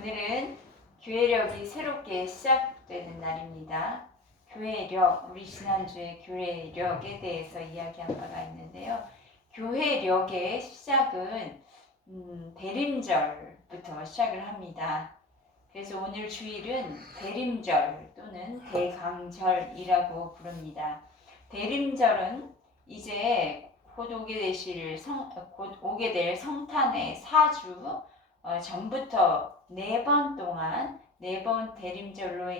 오늘은 교회력이 새롭게 시작되는 날입니다. 교회력, 우리 지난주에 교회력에 대해서 이야기한 바가 있는데요. 교회력의 시작은 대림절부터 시작을 합니다. 그래서 오늘 주일은 대림절 또는 대강절이라고 부릅니다. 대림절은 이제 곧 오게 될 성탄의 4주 전부터 4번 동안 4번 대림절로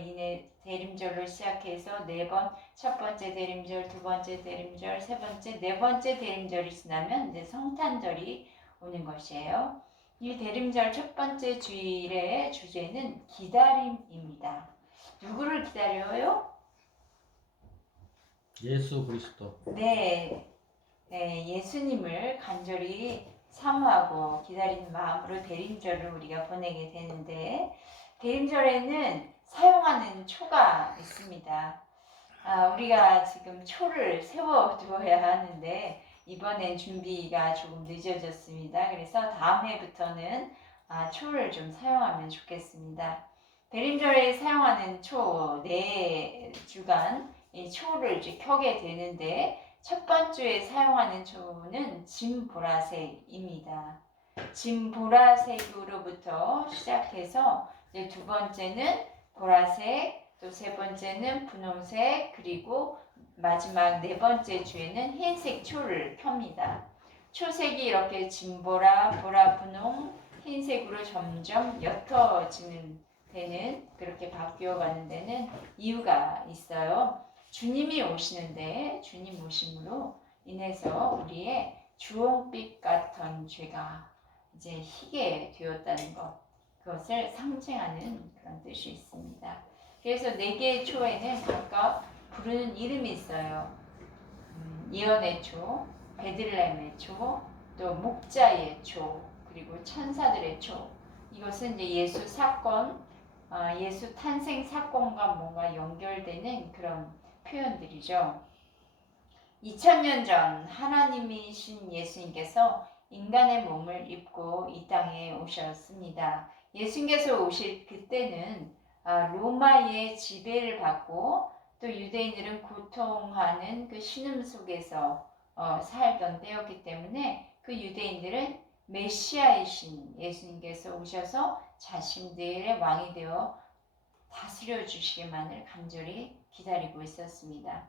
시작해서 4번 첫 번째 대림절, 두 번째 대림절, 세 번째, 네 번째 대림절이 지나면 이제 성탄절이 오는 것이에요. 이 대림절 첫 번째 주일의 주제는 기다림입니다. 누구를 기다려요? 예수 그리스도. 네, 예수님을 간절히 사모하고 기다리는 마음으로 대림절을 우리가 보내게 되는데, 대림절에는 사용하는 초가 있습니다. 우리가 지금 초를 세워두어야 하는데 이번엔 준비가 조금 늦어졌습니다. 그래서 다음 해부터는 초를 좀 사용하면 좋겠습니다. 대림절에 사용하는 초 4주간 이 초를 이제 켜게 되는데, 첫 번째에 사용하는 초는 진보라색입니다. 진보라색으로부터 시작해서 이제 두 번째는 보라색, 또 세 번째는 분홍색, 그리고 마지막 4번째 주에는 흰색 초를 켭니다. 초색이 이렇게 진보라, 보라, 분홍, 흰색으로 점점 옅어지는 데는, 그렇게 바뀌어가는 데는 이유가 있어요. 주님이 오시는데 주님 오심으로 인해서 우리의 주홍빛 같은 죄가 이제 희게 되었다는 것, 그것을 상징하는 그런 뜻이 있습니다. 그래서 4개의 초에는 각각 부르는 이름이 있어요. 예언의 초, 베들레헴의 초, 또 목자의 초, 그리고 천사들의 초. 이것은 이제 예수 사건, 예수 탄생 사건과 뭔가 연결되는 그런 표현들이죠. 2000년 전 하나님이신 예수님께서 인간의 몸을 입고 이 땅에 오셨습니다. 예수님께서 오실 그때는 로마의 지배를 받고 또 유대인들은 고통하는 그 신음 속에서 살던 때였기 때문에 그 유대인들은 메시아이신 예수님께서 오셔서 자신들의 왕이 되어 다스려 주시기만을 간절히 기다리고 있었습니다.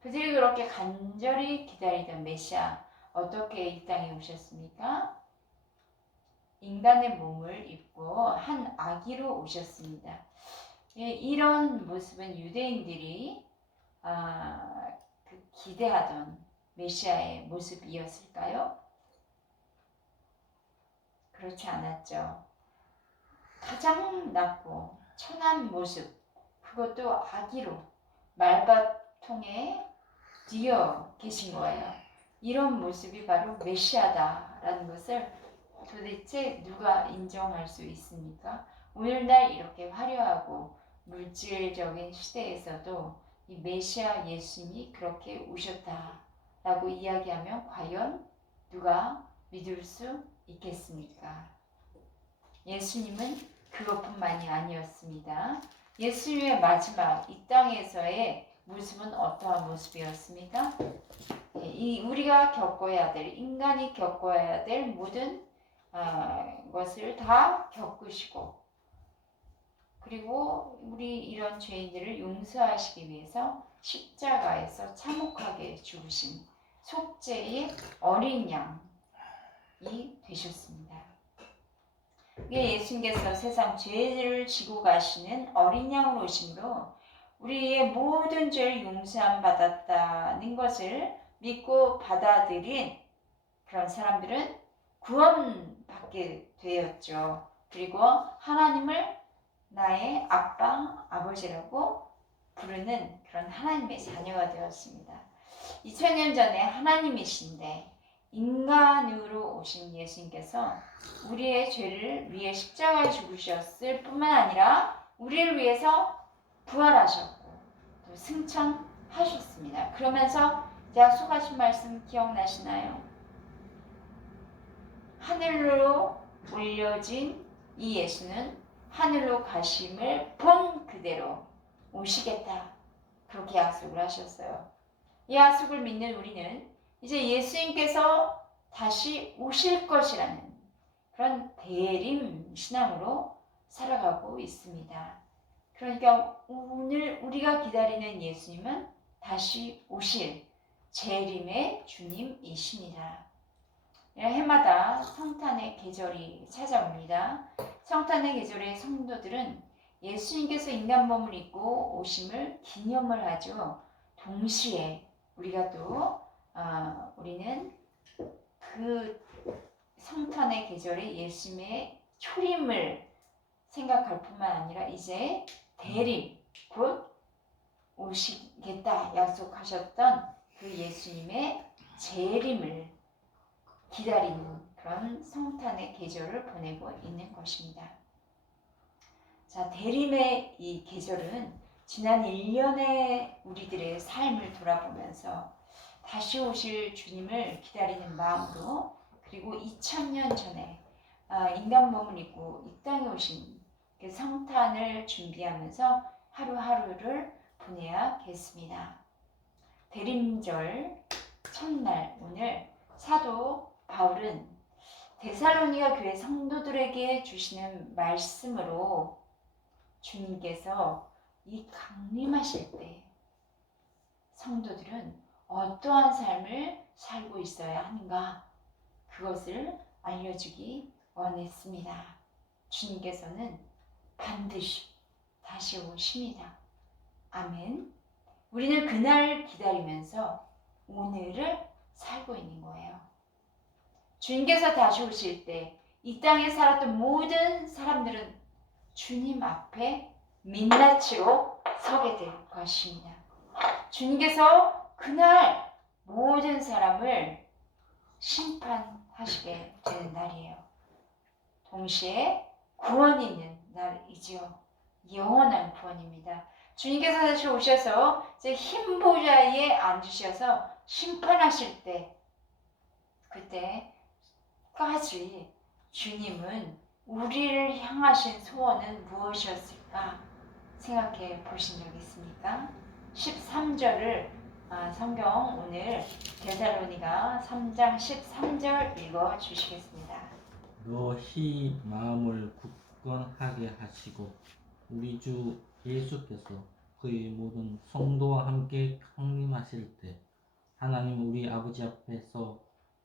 그들이 그렇게 간절히 기다리던 메시아, 어떻게 이 땅에 오셨습니까? 인간의 몸을 입고 한 아기로 오셨습니다. 이런 모습은 유대인들이 기대하던 메시아의 모습이었을까요? 그렇지 않았죠. 가장 낮고 천한 모습, 그것도 아기로 말밭통에 뛰어 계신 거예요. 이런 모습이 바로 메시아다라는 것을 도대체 누가 인정할 수 있습니까? 오늘날 이렇게 화려하고 물질적인 시대에서도 이 메시아 예수님이 그렇게 오셨다라고 이야기하면 과연 누가 믿을 수 있겠습니까? 예수님은 그것뿐만이 아니었습니다. 예수님의 마지막 이 땅에서의 모습은 어떠한 모습이었습니까? 우리가 겪어야 될, 인간이 겪어야 될 모든 것을 다 겪으시고, 그리고 우리 이런 죄인들을 용서하시기 위해서 십자가에서 참혹하게 죽으신 속죄의 어린 양이 되셨습니다. 예수님께서 세상 죄를 지고 가시는 어린 양으로 오심으로 우리의 모든 죄를 용서함 받았다는 것을 믿고 받아들인 그런 사람들은 구원받게 되었죠. 그리고 하나님을 나의 아빠, 아버지라고 부르는 그런 하나님의 자녀가 되었습니다. 2000년 전에 하나님이신데 인간으로 오신 예수님께서 우리의 죄를 위해 십자가에 죽으셨을 뿐만 아니라 우리를 위해서 부활하셨고 또 승천하셨습니다. 그러면서 약속하신 말씀 기억나시나요? 하늘로 올려진 이 예수는 하늘로 가심을 본 그대로 오시겠다. 그렇게 약속을 하셨어요. 이 약속을 믿는 우리는 이제 예수님께서 다시 오실 것이라는 그런 대림 신앙으로 살아가고 있습니다. 그러니까 오늘 우리가 기다리는 예수님은 다시 오실 재림의 주님이십니다. 해마다 성탄의 계절이 찾아옵니다. 성탄의 계절에 성도들은 예수님께서 인간 몸을 입고 오심을 기념을 하죠. 동시에 우리가 또 우리는 그 성탄의 계절에 예수님의 초림을 생각할 뿐만 아니라 이제 대림, 곧 오시겠다 약속하셨던 그 예수님의 재림을 기다리는 그런 성탄의 계절을 보내고 있는 것입니다. 자, 대림의 이 계절은 지난 1년의 우리들의 삶을 돌아보면서 다시 오실 주님을 기다리는 마음으로, 그리고 2000년 전에 인간 몸을 입고 이 땅에 오신 그 성탄을 준비하면서 하루하루를 보내야겠습니다. 대림절 첫날 오늘 사도 바울은 데살로니가 교회 성도들에게 주시는 말씀으로 주님께서 이 강림하실 때 성도들은 어떠한 삶을 살고 있어야 하는가, 그것을 알려주기 원했습니다. 주님께서는 반드시 다시 오십니다. 아멘. 우리는 그날 기다리면서 오늘을 살고 있는 거예요. 주님께서 다시 오실 때 이 땅에 살았던 모든 사람들은 주님 앞에 민낯으로 서게 될 것입니다. 주님께서 그날 모든 사람을 심판하시게 되는 날이에요. 동시에 구원이 있는 날이지요. 영원한 구원입니다. 주님께서 다시 오셔서 이제 흰 보좌에 앉으셔서 심판하실 때, 그때까지 주님은 우리를 향하신 소원은 무엇이었을까 생각해 보신 적 있습니까? 13절을 성경 오늘 데살로니가 3장 13절 읽어 주시겠습니다. 너희 마음을 굳건하게 하시고 우리 주 예수께서 그의 모든 성도와 함께 강림하실 때 하나님 우리 아버지 앞에서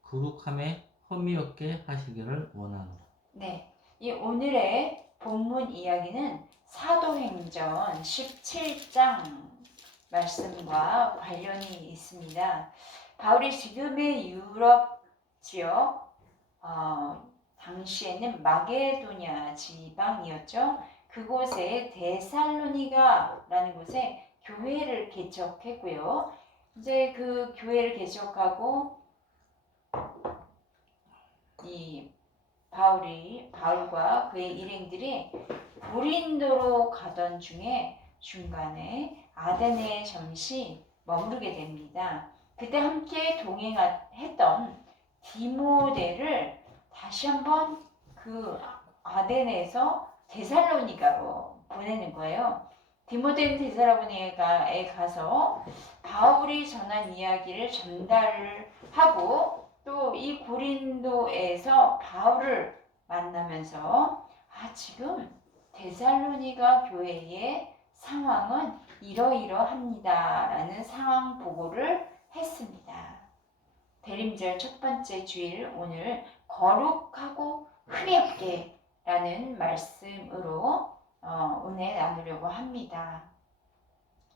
거룩함에 흠이 없게 하시기를 원하노라. 네, 이 오늘의 본문 이야기는 사도행전 17장 말씀과 관련이 있습니다. 바울이 지금의 유럽 지역, 당시에는 마게도냐 지방이었죠. 그곳에 데살로니가라는 곳에 교회를 개척했고요. 이제 그 교회를 개척하고 이 바울과 그의 일행들이 고린도로 가던 중에 중간에 아데네 잠시 머무르게 됩니다. 그때 함께 동행했던 디모데를 다시 한번 그 아데네에서 데살로니가로 보내는 거예요. 디모데는 데살로니가에 가서 바울이 전한 이야기를 전달을 하고 또 이 고린도에서 바울을 만나면서 지금 데살로니가 교회의 상황은 이러이러합니다 라는 상황 보고를 했습니다. 대림절 첫 번째 주일 오늘 거룩하고 흠이 없게 라는 말씀으로 은혜 나누려고 합니다.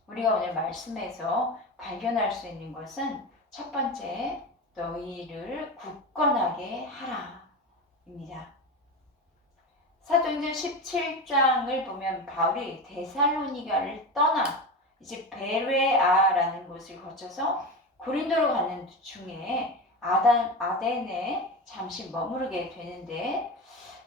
우리가 오늘 말씀에서 발견할 수 있는 것은 첫 번째, 너희를 굳건하게 하라 입니다. 사도행전 17장을 보면 바울이 데살로니가를 떠나 이제 베레아라는 곳을 거쳐서 고린도로 가는 중에 아덴에 잠시 머무르게 되는데,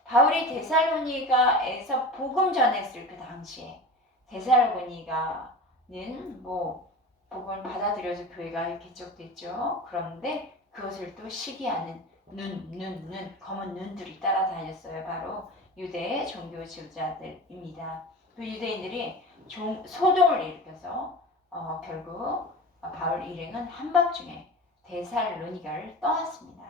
바울이 데살로니가에서 복음 전했을 그 당시에 데살로니가는 복음을 받아들여서 교회가 개척됐죠. 그런데 그것을 또 시기하는 검은 눈들이 따라다녔어요. 바로 유대 종교 지도자들입니다. 그 유대인들이 소동을 일으켜서 결국 바울 일행은 한밤중에 데살로니가를 떠났습니다.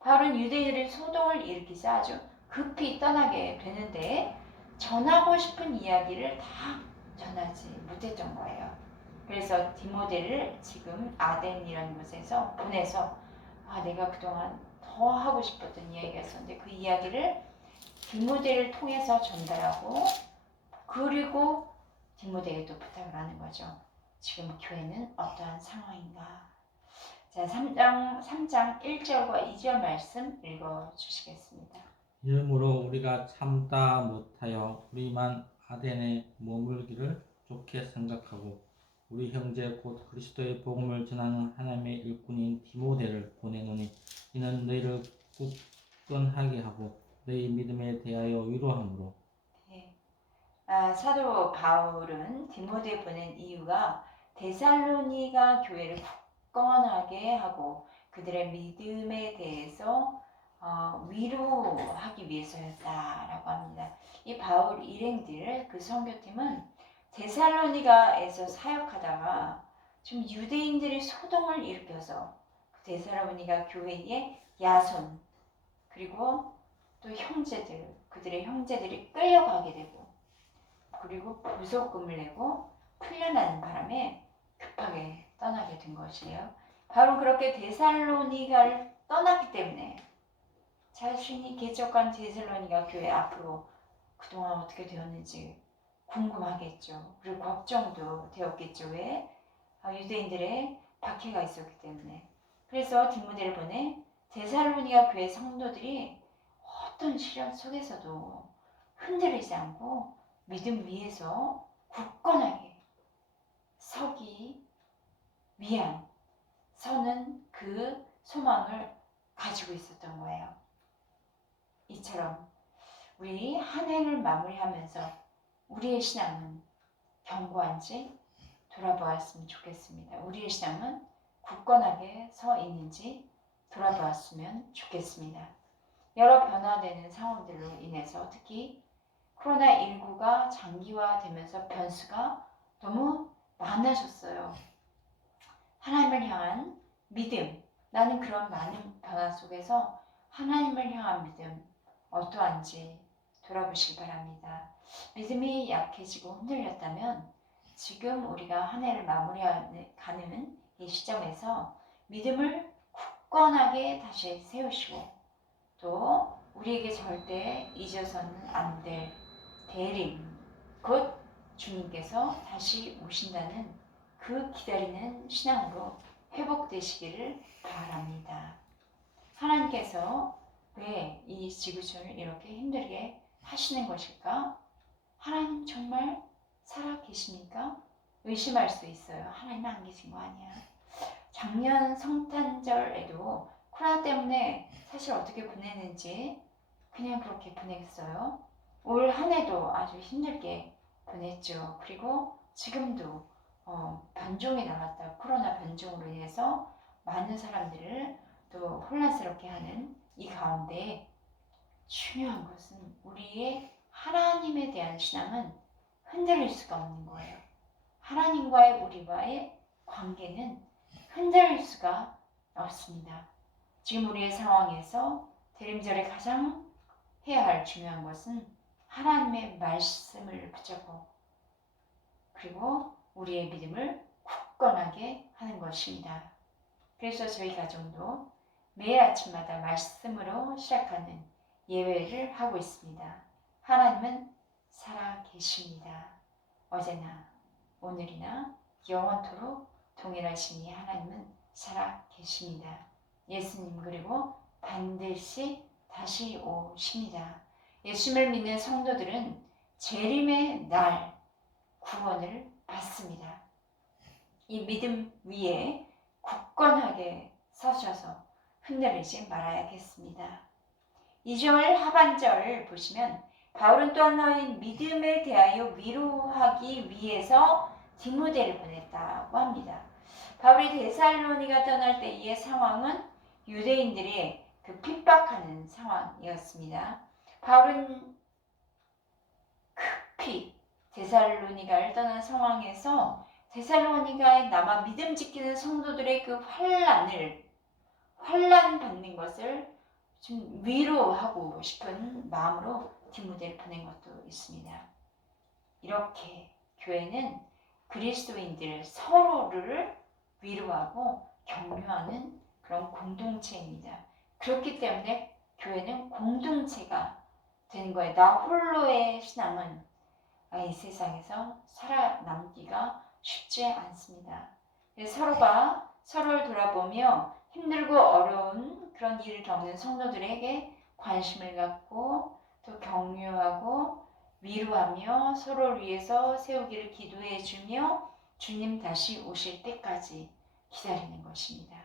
바울은 유대인들이 소동을 일으키자 아주 급히 떠나게 되는데 전하고 싶은 이야기를 다 전하지 못했던 거예요. 그래서 디모데를 지금 아덴이라는 곳에서 보내서 내가 그동안 더 하고 싶었던 이야기가 있었는데 그 이야기를 디모데를 통해서 전달하고 그리고 디모데에도 부탁을 하는 거죠. 지금 교회는 어떠한 상황인가? 자, 3장 1절과 2절 말씀 읽어주시겠습니다. 이러므로 우리가 참다 못하여 우리만 아덴에 머물기를 좋게 생각하고 우리 형제 곧 그리스도의 복음을 전하는 하나님의 일꾼인 디모데를 보내노니 이는 너희를 굳건하게 하고 너희 믿음에 대하여 위로함으로. 네. 사도 바울은 디모데 보낸 이유가 데살로니가 교회를 굳건하게 하고 그들의 믿음에 대해서 위로하기 위해서였다라고 합니다. 이 바울 일행들 그 선교팀은 데살로니가에서 사역하다가 좀 유대인들이 소동을 일으켜서 데살로니가 교회의 야손 그리고 또 형제들 그들의 형제들이 끌려가게 되고 그리고 부속금을 내고 풀려나는 바람에 급하게 떠나게 된 것이에요. 바로 그렇게 데살로니가를 떠났기 때문에 자신이 개척한 데살로니가 교회 앞으로 그동안 어떻게 되었는지 궁금하겠죠. 그리고 걱정도 되었겠죠. 왜? 유대인들의 박해가 있었기 때문에. 그래서 디모데를 보내 데살로니가 교회 성도들이 어떤 시련 속에서도 흔들리지 않고 믿음 위에서 굳건하게 서기 위한 서는 그 소망을 가지고 있었던 거예요. 이처럼 우리 한 해를 마무리하면서 우리의 신앙은 견고한지 돌아보았으면 좋겠습니다. 우리의 신앙은 굳건하게 서 있는지 돌아보았으면 좋겠습니다. 여러 변화되는 상황들로 인해서 특히 코로나19가 장기화되면서 변수가 너무 많아졌어요. 하나님을 향한 믿음, 나는 그런 많은 변화 속에서 하나님을 향한 믿음 어떠한지 돌아보시기 바랍니다. 믿음이 약해지고 흔들렸다면 지금 우리가 한 해를 마무리하는 이 시점에서 믿음을 굳건하게 다시 세우시고 또 우리에게 절대 잊어서는 안 될 대림, 곧 주님께서 다시 오신다는 그 기다리는 신앙으로 회복되시기를 바랍니다. 하나님께서 왜 이 지구촌을 이렇게 힘들게 하시는 것일까? 하나님 정말 살아 계십니까? 의심할 수 있어요. 하나님 안 계신 거 아니야. 작년 성탄절에도 코로나 때문에 사실 어떻게 보내는지 그냥 그렇게 보냈어요. 올 한 해도 아주 힘들게 보냈죠. 그리고 지금도 변종이 나왔다. 코로나 변종으로 인해서 많은 사람들을 또 혼란스럽게 하는 이 가운데 중요한 것은 우리의 하나님에 대한 신앙은 흔들릴 수가 없는 거예요. 하나님과의 우리와의 관계는 흔들릴 수가 없습니다. 지금 우리의 상황에서 대림절에 가장 해야 할 중요한 것은 하나님의 말씀을 붙잡고 그리고 우리의 믿음을 굳건하게 하는 것입니다. 그래서 저희 가정도 매일 아침마다 말씀으로 시작하는 예배를 하고 있습니다. 하나님은 살아 계십니다. 어제나 오늘이나 영원토록 동일하시니 하나님은 살아 계십니다. 예수님 그리고 반드시 다시 오십니다. 예수님을 믿는 성도들은 재림의 날 구원을 받습니다. 이 믿음 위에 굳건하게 서셔서 흔들리지 말아야겠습니다. 2절 하반절 보시면 바울은 또한 너희 믿음에 대하여 위로하기 위해서 디모데를 보냈다고 합니다. 바울이 데살로니가 떠날 때의 상황은 유대인들이 그 핍박하는 상황이었습니다. 바울은 데살로니가를 떠난 상황에서 데살로니가에 남아 믿음 지키는 성도들의 그 환난 받는 것을 좀 위로하고 싶은 마음으로 디모데를 보낸 것도 있습니다. 이렇게 교회는 그리스도인들 서로를 위로하고 격려하는 그런 공동체입니다. 그렇기 때문에 교회는 공동체가 되는 거예요. 나 홀로의 신앙은 이 세상에서 살아남기가 쉽지 않습니다. 서로가 서로를 돌아보며 힘들고 어려운 그런 일을 겪는 성도들에게 관심을 갖고 또 격려하고 위로하며 서로를 위해서 세우기를 기도해 주며 주님 다시 오실 때까지 기다리는 것입니다.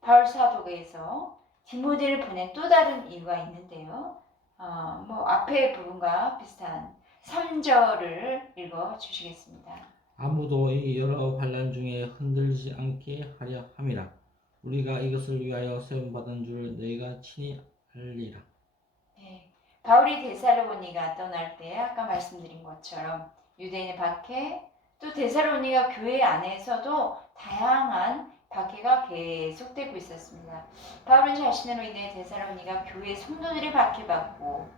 바울 사도에서 디모데를 보낸 또 다른 이유가 있는데요. 앞의 부분과 비슷한 3절을 읽어 주시겠습니다. 아무도 이 여러 환난 중에 흔들리지 않게 하려 함이라. 우리가 이것을 위하여 세움받은 줄 너희가 친히 알리라. 네, 바울이 데살로니가 떠날 때 아까 말씀드린 것처럼 유대인 박해, 또 데살로니가 교회 안에서도 다양한 박해가 계속되고 있었습니다. 바울은 자신으로 인해 데살로니가 교회 성도들이 박해받고,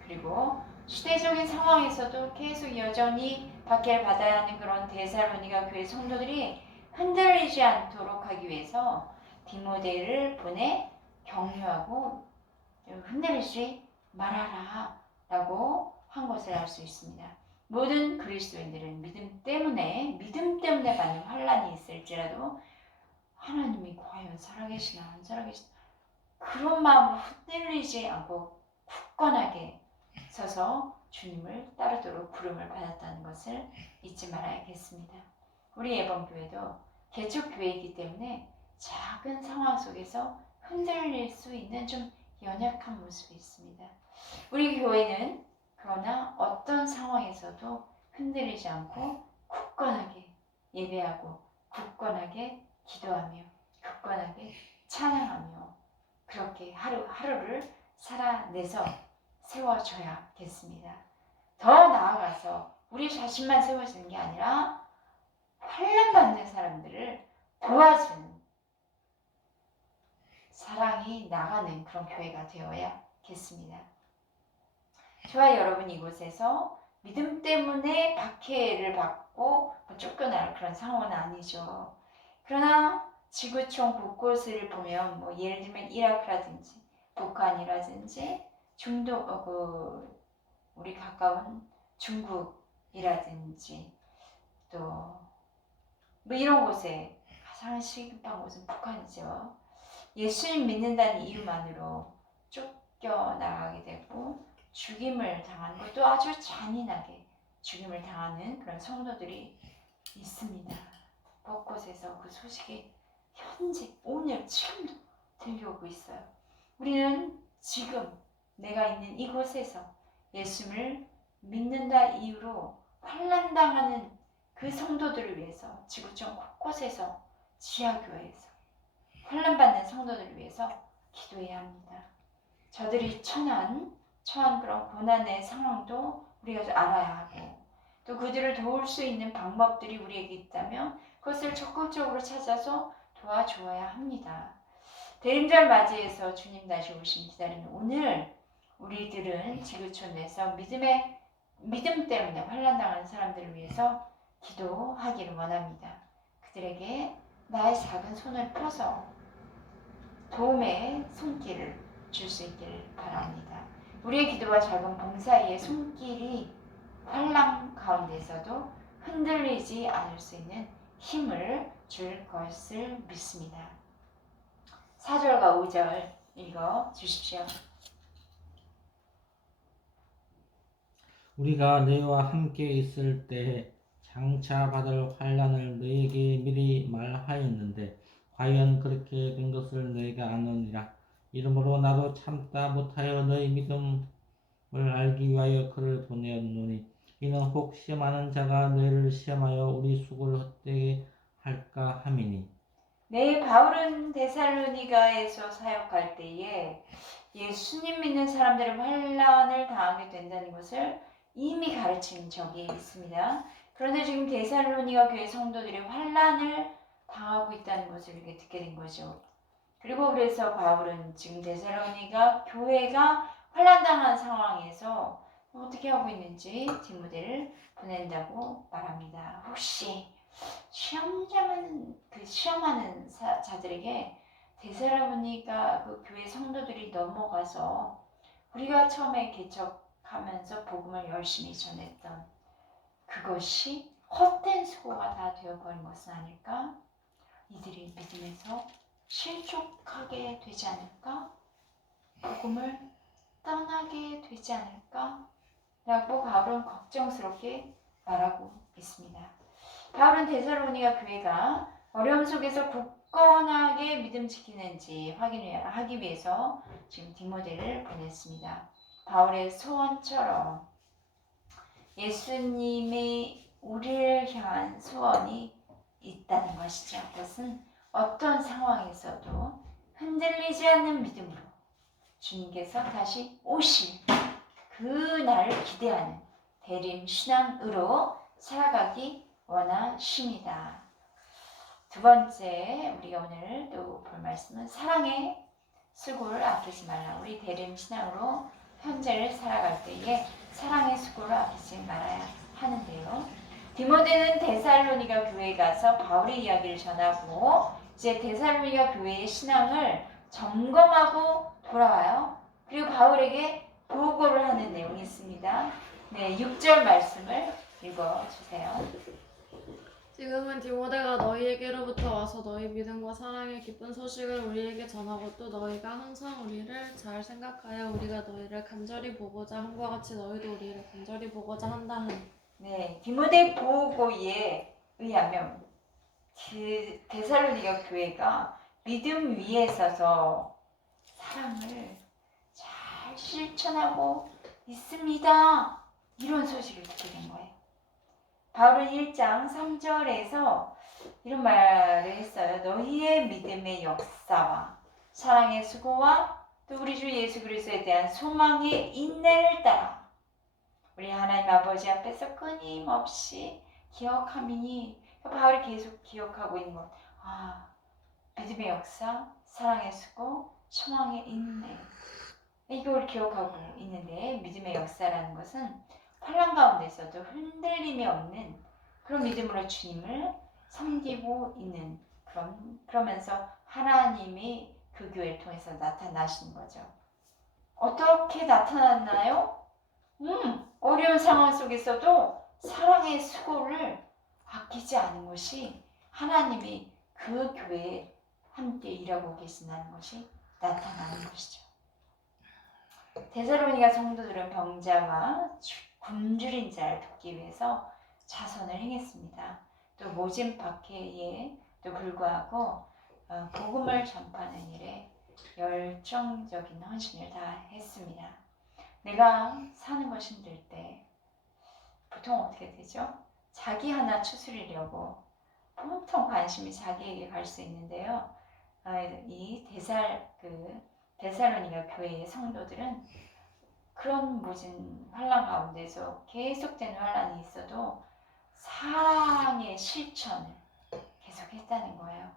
그리고 시대적인 상황에서도 계속 여전히 박해를 받아야 하는 그런 데살로니가 교회 성도들이 흔들리지 않도록 하기 위해서 디모데를 보내 격려하고 흔들리지 말아라 라고 한 것을 알 수 있습니다. 모든 그리스도인들은 믿음 때문에 받는 환난이 있을지라도 하나님이 과연 살아계시나 안 살아계시나 그런 마음으로 흔들리지 않고 굳건하게 서서 주님을 따르도록 부름을 받았다는 것을 잊지 말아야겠습니다. 우리 예번교회도 개척교회이기 때문에 작은 상황 속에서 흔들릴 수 있는 좀 연약한 모습이 있습니다. 우리 교회는 그러나 어떤 상황에서도 흔들리지 않고 굳건하게 예배하고 굳건하게 기도하며 굳건하게 찬양하며 그렇게 하루하루를 살아내서 세워줘야겠습니다. 더 나아가서 우리 자신만 세워지는 게 아니라 환난받는 사람들을 도와주는 사랑이 나가는 그런 교회가 되어야겠습니다. 저와 여러분 이곳에서 믿음 때문에 박해를 받고 쫓겨날 그런 상황은 아니죠. 그러나 지구촌 곳곳을 보면 예를 들면 이라크라든지 북한이라든지 우리 가까운 중국이라든지 또 이런 곳에 가장 시급한 곳은 북한이죠. 예수님 믿는다는 이유만으로 쫓겨나가게 되고 죽임을 당하는 것도 아주 잔인하게 죽임을 당하는 그런 성도들이 있습니다. 곳곳에서 그 소식이 현재 오늘 지금도 들려오고 있어요. 우리는 지금 내가 있는 이곳에서 예수를 믿는다 이유로 환난당하는 그 성도들을 위해서 지구촌 곳곳에서 지하교회에서 환난받는 성도들을 위해서 기도해야 합니다. 저들이 처한 그런 고난의 상황도 우리가 알아야 하고 또 그들을 도울 수 있는 방법들이 우리에게 있다면 그것을 적극적으로 찾아서 도와주어야 합니다. 대림절 맞이해서 주님 다시 오심 기다리는 오늘 우리들은 지구촌에서 믿음 때문에 환난당하는 사람들을 위해서 기도하기를 원합니다. 그들에게 나의 작은 손을 펴서 도움의 손길을 줄 수 있기를 바랍니다. 우리의 기도와 작은 봉사의 손길이 환난 가운데서도 흔들리지 않을 수 있는 힘을 줄 것을 믿습니다. 4절과 5절 읽어 주십시오. 우리가 너희와 함께 있을 때에 장차 받을 환난을 너희에게 미리 말하였는데 과연 그렇게 된 것을 너희가 아느니라. 이러므로 나도 참다 못하여 너희 믿음을 알기 위하여 그를 보내었노니 이는 혹 시험하는 자가 너희를 시험하여 우리 수고를 헛되게 할까 함이니. 네, 바울은 데살로니가에서 사역할 때에 예수님 믿는 사람들은 환난을 당하게 된다는 것을 이미 가르친 적이 있습니다. 그런데 지금 데살로니가 교회 성도들이 환난을 당하고 있다는 것을 이렇게 듣게 된 거죠. 그리고 그래서 바울은 지금 데살로니가 교회가 환난당한 상황에서 어떻게 하고 있는지 디모데를 보낸다고 말합니다. 혹시 시험하는 자들에게 데살로니가 그 교회 성도들이 넘어가서 우리가 처음에 개척하면서 복음을 열심히 전했던 그것이 헛된 수고가 다 되어버린 것은 아닐까? 이들이 믿음에서 실족하게 되지 않을까? 복음을 떠나게 되지 않을까? 라고 바울은 걱정스럽게 말하고 있습니다. 바울은 데살로니가 교회가 어려움 속에서 굳건하게 믿음 지키는지 확인하기 위해서 지금 디모데를 보냈습니다. 바울의 소원처럼 예수님이 우리를 향한 소원이 있다는 것이죠. 그것은 어떤 상황에서도 흔들리지 않는 믿음으로 주님께서 다시 오실 그 날을 기대하는 대림 신앙으로 살아가기 원하십니다. 두 번째 우리가 오늘 또 볼 말씀은 사랑의 수고를 아끼지 말라. 우리 대림 신앙으로 현재를 살아갈 때에 사랑의 수고를 아끼지 말아야 하는데요. 디모데는 데살로니가 교회에 가서 바울의 이야기를 전하고 이제 데살로니가 교회의 신앙을 점검하고 돌아와요. 그리고 바울에게 보고를 하는 내용이 있습니다. 네, 6절 말씀을 읽어주세요. 지금은 디모데가 너희에게로부터 와서 너희 믿음과 사랑의 기쁜 소식을 우리에게 전하고 또 너희가 항상 우리를 잘 생각하여 우리가 너희를 간절히 보고자 함과 같이 너희도 우리를 간절히 보고자 한다 하니. 네, 디모데 보고에 의하면 데살로니가 교회가 믿음 위에 서서 사랑을 잘 실천하고 있습니다. 이런 소식을 듣게 된 거예요. 바울은 1장 3절에서 이런 말을 했어요. 너희의 믿음의 역사와 사랑의 수고와 또 우리 주 예수 그리스도에 대한 소망의 인내를 따라 우리 하나님 아버지 앞에서 끊임없이 기억함이니 바울이 계속 기억하고 있는 것. 믿음의 역사, 사랑의 수고, 소망의 인내. 이걸 기억하고 있는데 믿음의 역사라는 것은 환난 가운데서도 흔들림이 없는 그런 믿음으로 주님을 섬기고 있는 그러면서 하나님이 그 교회를 통해서 나타나시는 거죠. 어떻게 나타났나요? 어려운 상황 속에서도 사랑의 수고를 아끼지 않은 것이 하나님이 그 교회에 함께 일하고 계신다는 것이 나타나는 것이죠. 데살로니가 성도들은 병자와 굶주린 자를 돕기 위해서 자선을 행했습니다. 또 모진 박해에도 불구하고 복음을 전파하는 일에 열정적인 헌신을 다했습니다. 내가 사는 것이 힘들 때 보통 어떻게 되죠? 자기 하나 추스리려고 보통 관심이 자기에게 갈 수 있는데요. 이 데살로니가 교회의 성도들은 그런 모진 환난 가운데서 계속되는 환난이 있어도 사랑의 실천을 계속했다는 거예요.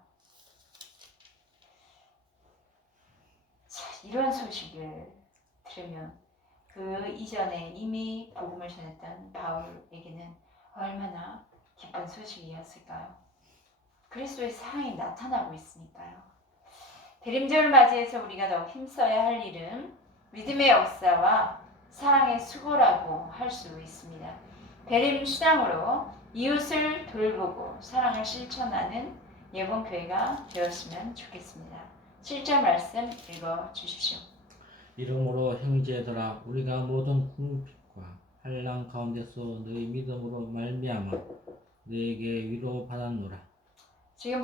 자, 이런 소식을 들으면 그 이전에 이미 복음을 전했던 바울에게는 얼마나 기쁜 소식이었을까요? 그리스도의 사랑이 나타나고 있으니까요. 대림절을 맞이해서 우리가 더 힘써야 할 일은 믿음의 역사와 사랑의 수고라고 할 수 있습니다. 대림 신앙으로 이웃을 돌보고 사랑을 실천하는 예봉교회가 되었으면 좋겠습니다. 7절 말씀 읽어주십시오. 이러므로 형제들아 우리가 모든 궁핍과 환난 가운데서 너희 믿음으로 말미암아 너에게 위로받았노라. 지금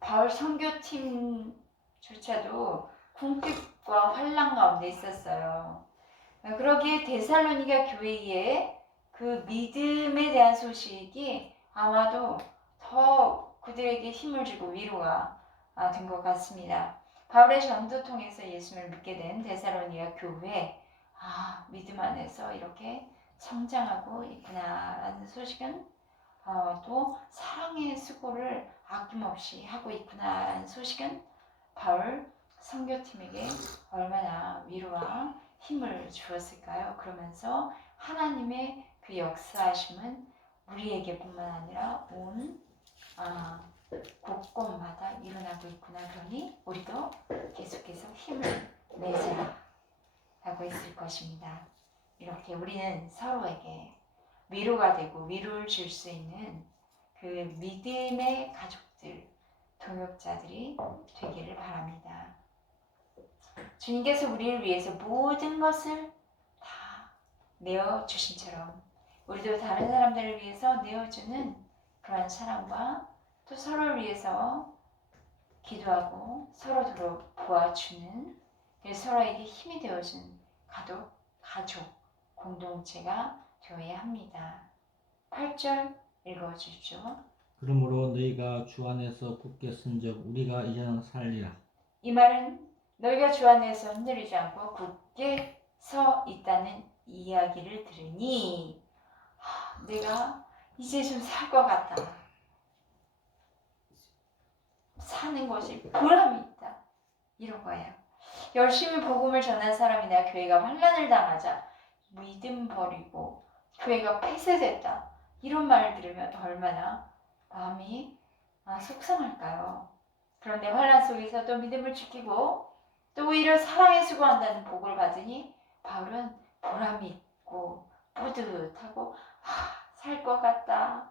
바울 선교팀조차도 궁핍과 환난 가운데 있었어요. 그러기에 데살로니가 교회의 그 믿음에 대한 소식이 아마도 더 그들에게 힘을 주고 위로가 된 것 같습니다. 바울의 전도 통해서 예수를 믿게 된 데살로니가 교회, 믿음 안에서 이렇게 성장하고 있구나라는 소식은 또 사랑의 수고를 아낌없이 하고 있구나라는 소식은 바울 선교팀에게 얼마나 위로와 힘을 주었을까요? 그러면서 하나님의 그 역사하심은 우리에게뿐만 아니라 온 곳곳마다 일어나고 있구나. 그러니 우리도 계속해서 힘을 내자 하고 있을 것입니다. 이렇게 우리는 서로에게 위로가 되고 위로를 줄 수 있는 그 믿음의 가족들, 동역자들이 되기를 바랍니다. 주님께서 우리를 위해서 모든 것을 다 내어주신처럼 우리도 다른 사람들을 위해서 내어주는 그러한 사랑과 또 서로를 위해서 기도하고 서로서로 도와주는 서로에게 힘이 되어준 가족, 공동체가 되어야 합니다. 8절 읽어주십시오. 그러므로 너희가 주 안에서 굳게 선적 우리가 이제는 살리라. 이 말은 너희가 주 안에서 흔들리지 않고 굳게 서 있다는 이야기를 들으니 내가 이제 좀 살 것 같다. 사는 것이 보람이 있다. 이런 거예요. 열심히 복음을 전한 사람이나 교회가 환난을 당하자 믿음 버리고 교회가 폐쇄됐다. 이런 말을 들으면 얼마나 마음이 속상할까요? 그런데 환난 속에서도 믿음을 지키고 또 오히려 사랑에 수고한다는 복을 받으니 바울은 보람이 있고 뿌듯하고 살 것 같다.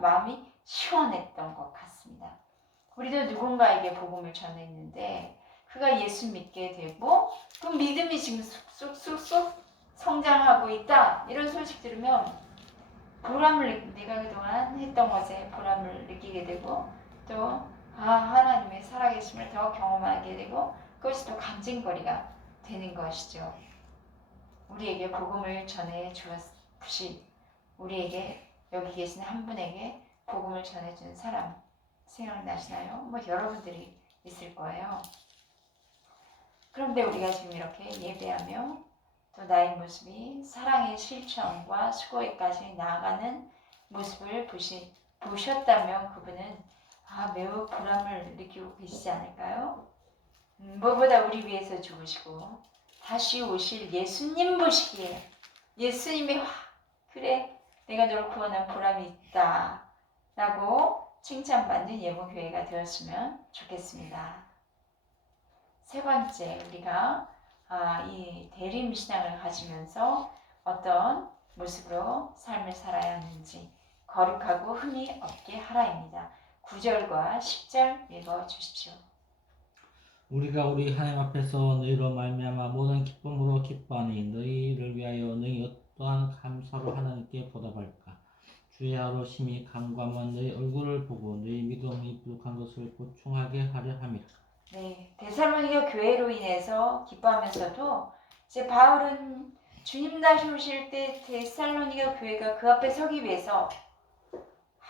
마음이 시원했던 것 같습니다. 우리도 누군가에게 복음을 전했는데 그가 예수 믿게 되고 그 믿음이 지금 쑥쑥쑥 성장하고 있다. 이런 소식 들으면 내가 그동안 했던 것에 보람을 느끼게 되고 또 하나님의 살아계심을 더 경험하게 되고 그것이 또 간증거리가 되는 것이죠. 우리에게 복음을 전해 주신 우리에게 여기 계신 한 분에게 복음을 전해준 사람 생각나시나요? 여러분들이 있을 거예요. 그런데 우리가 지금 이렇게 예배하며 또 나의 모습이 사랑의 실천과 수고에까지 나아가는 모습을 보셨다면 그분은 매우 보람을 느끼고 계시지 않을까요? 무엇보다 우리 위해서 죽으시고 다시 오실 예수님 보시기에 예수님이 그래 내가 너를 구원한 보람이 있다 라고 칭찬받는 예보교회가 되었으면 좋겠습니다. 세 번째, 우리가 이 대림신앙을 가지면서 어떤 모습으로 삶을 살아야 하는지 거룩하고 흠이 없게 하라입니다. 9절과 10절 읽어주십시오. 우리가 우리 하나님 앞에서 너희로 말미암아 모든 기쁨으로 기뻐하니 너희를 위하여 너희 어떠한 감사로 하나님께 보답할까. 주의 하루 심히 간구하면 너희 얼굴을 보고 너희 믿음이 부족한 것을 보충하게 하려 함이라. 네, 데살로니가 교회로 인해서 기뻐하면서도 이제 바울은 주님 다시 오실 때 데살로니가 교회가 그 앞에 서기 위해서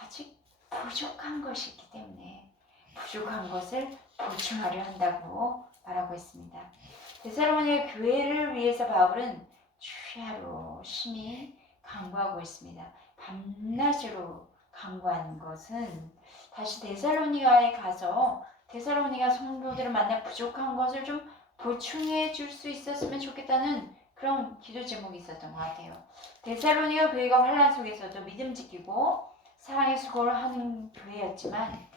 아직 부족한 것이 있기 때문에 부족한 것을 보충하려 한다고 말하고 있습니다. 데살로니가 교회를 위해서 바울은 주야로 심히 간구하고 있습니다. 밤낮으로 간구하는 것은 다시 데살로니가에 가서 데살로니가 성도들을 만나 부족한 것을 좀 보충해 줄 수 있었으면 좋겠다는 그런 기도 제목이 있었던 것 같아요. 데살로니가 교회가 환난 속에서도 믿음 지키고 사랑의 수고를 하는 교회였지만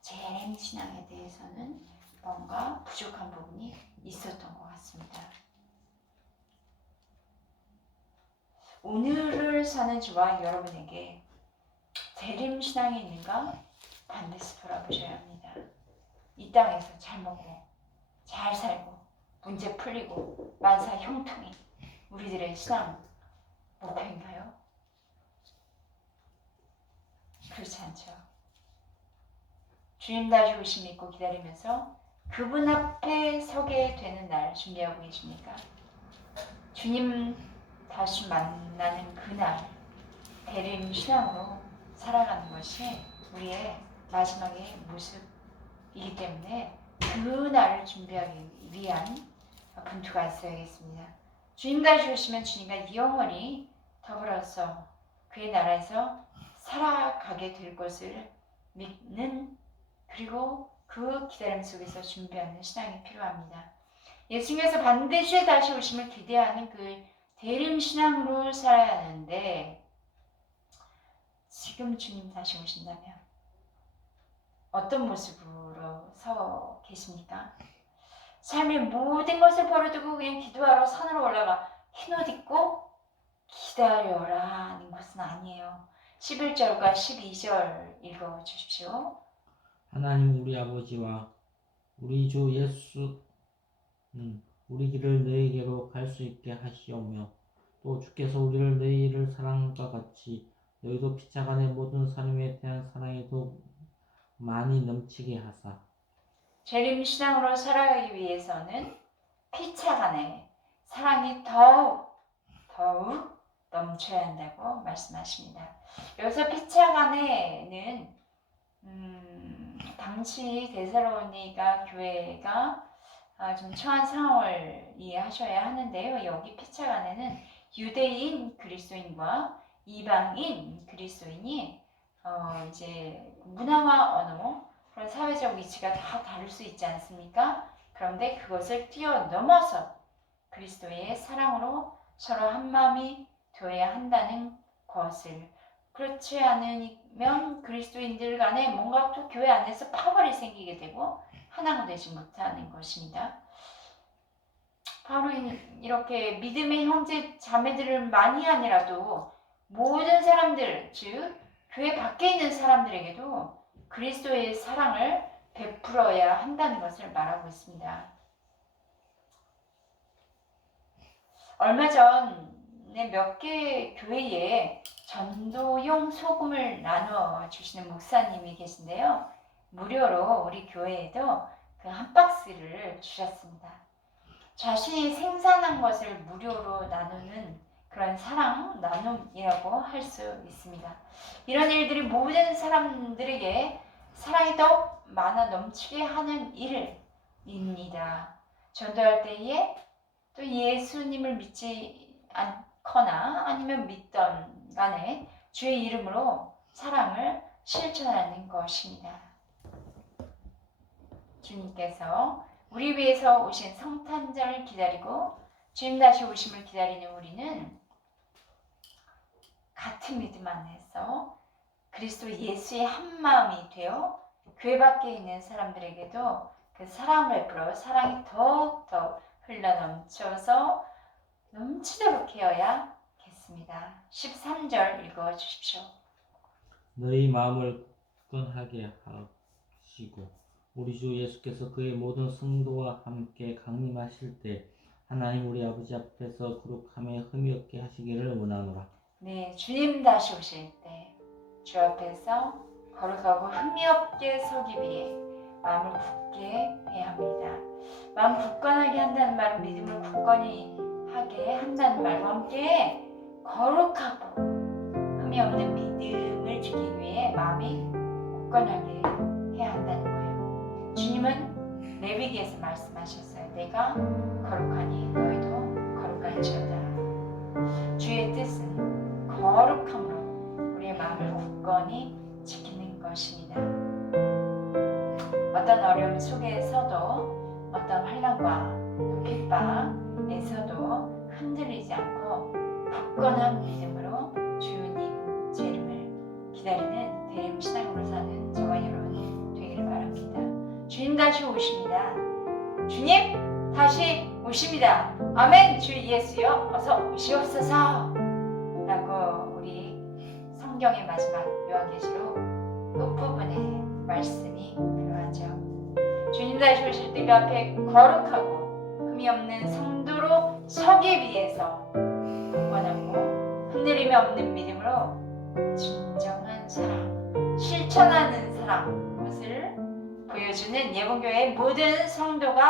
재림 신앙에 대해서는 뭔가 부족한 부분이 있었던 것 같습니다. 오늘을 사는 저와 여러분에게 재림 신앙이 있는가 반드시 돌아보셔야 합니다. 이 땅에서 잘 먹고 잘 살고 문제 풀리고 만사 형통이 우리들의 신앙 목표인가요? 그렇지 않죠. 주님 다시 오심 믿고 기다리면서 그분 앞에 서게 되는 날 준비하고 계십니까? 주님 다시 만나는 그날 대림 신앙으로 살아가는 것이 우리의 마지막의 모습이기 때문에 그 날을 준비하기 위한 분투가 있어야겠습니다. 주님 다시 오시면 주님과 영원히 더불어서 그의 나라에서 살아가게 될 것을 믿는, 그리고 그 기다림 속에서 준비하는 신앙이 필요합니다. 예수님께서 반드시 다시 오심을 기대하는 그 대림 신앙으로 살아야 하는데, 지금 주님 다시 오신다면 어떤 모습으로 서 계십니까? 삶의 모든 것을 버려두고 그냥 기도하러 산으로 올라가 흰 옷 입고 기다려라 하는 것은 아니에요. 11절과 12절 읽어주십시오. 하나님 우리 아버지와 우리 주 예수는 우리 길을 너희에게로 갈 수 있게 하시오며 또 주께서 우리를 너희를 사랑과 같이 너희도 피차간의 모든 사람에 대한 사랑에도 많이 넘치게 하사. 재림 신앙으로 살아가기 위해서는 피차간에 사랑이 더욱 넘쳐야 한다고 말씀하십니다. 여기서 피차간에는 당시 데살로니가 교회가 좀 처한 상황을 이해하셔야 하는데요. 여기 피차간에는 유대인 그리스도인과 이방인 그리스도인이 이제 문화와 언어, 그런 사회적 위치가 다 다를 수 있지 않습니까? 그런데 그것을 뛰어넘어서 그리스도의 사랑으로 서로 한마음이 되어야 한다는 것을, 그렇지 않으면 그리스도인들 간에 뭔가 또 교회 안에서 파벌이 생기게 되고 하나가 되지 못하는 것입니다. 바로 이렇게 믿음의 형제 자매들을 많이 아니라도 모든 사람들, 즉 교회 밖에 있는 사람들에게도 그리스도의 사랑을 베풀어야 한다는 것을 말하고 있습니다. 얼마 전에 몇 개 교회에 전도용 소금을 나눠 주시는 목사님이 계신데요. 무료로 우리 교회에도 그 한 박스를 주셨습니다. 자신이 생산한 것을 무료로 나누는 그런 사랑 나눔이라고 할 수 있습니다. 이런 일들이 모든 사람들에게 사랑이 더 많아 넘치게 하는 일입니다. 전도할 때에 또 예수님을 믿지 않거나 아니면 믿던 간에 주의 이름으로 사랑을 실천하는 것입니다. 주님께서 우리 위해서 오신 성탄절을 기다리고 주님 다시 오심을 기다리는 우리는 같은 믿음 안에서 그리스도 예수의 한 마음이 되어 교회 밖에 있는 사람들에게도 그 사랑을 베풀어 사랑이 더욱더 흘러넘쳐서 넘치도록 해야겠습니다. 13절 읽어주십시오. 너희 마음을 굳건하게 하시고 우리 주 예수께서 그의 모든 성도와 함께 강림하실 때 하나님 우리 아버지 앞에서 거룩함에 흠이 없게 하시기를 원하노라. 네, 주님 다시 오실 때 주 앞에서 거룩하고 흠이 없게 서기 위해 마음을 굳게 해야 합니다. 마음 굳건하게 한다는 말은 믿음을 굳건히 하게 한다는 말과 함께 거룩하고 흠이 없는 믿음을 주기 위해 마음이 굳건하게 해야 한다는 거예요. 주님은 레위기에서 말씀하셨어요. 내가 거룩하니 너희도 거룩할지어다. 주의 뜻은 거룩함으로 우리의 마음을 굳건히 지키는 것입니다. 어떤 어려움 속에서도 어떤 환난과 핍박에서도 흔들리지 않고 굳건한 믿음으로 주님 재림을 기다리는 대림 신앙으로 사는 저와 여러분 되기를 바랍니다. 주님 다시 오십니다. 주님 다시 오십니다. 아멘. 주 예수여 어서 오시옵소서 라고 우리 성경의 마지막 요한계시록 끝부분의 말씀이 그러하죠. 주님 다시 오실 때 그 앞에 거룩하고 흠이 없는 성도로 서기 위해서 굳건하고 흔들림이 없는 믿음으로 진정한 사랑, 실천하는 사랑, 그것을 보여주는 예봉교회의 모든 성도가